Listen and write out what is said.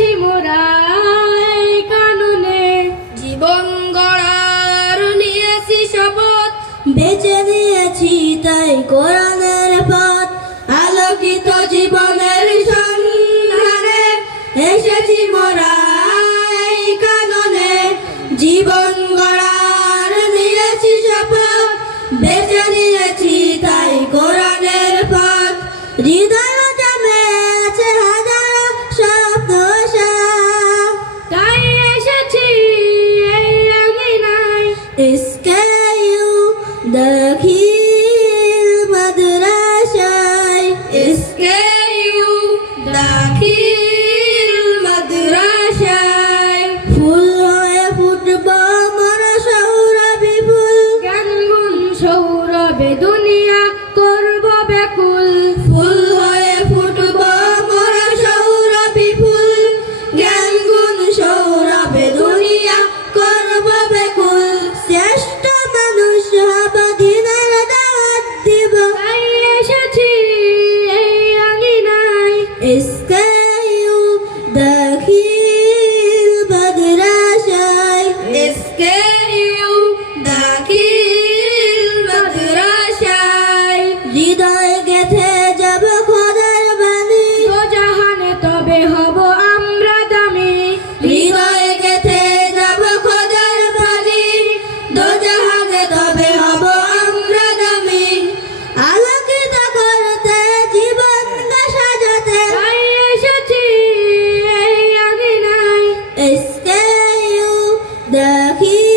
এসেছি মোরা কাননে। জীবন গড়ার নিয়েছি শপথ। বেঁচে দিয়েছি তাই কোরআনের পথ। আলোকিত জীবনের সন্ধানে এসেছি মোরা কাননে। জীবন গড়ার নিয়েছি শপথ। বেঁচে দিয়েছি তাই কোরআনের পথ। হৃদয় The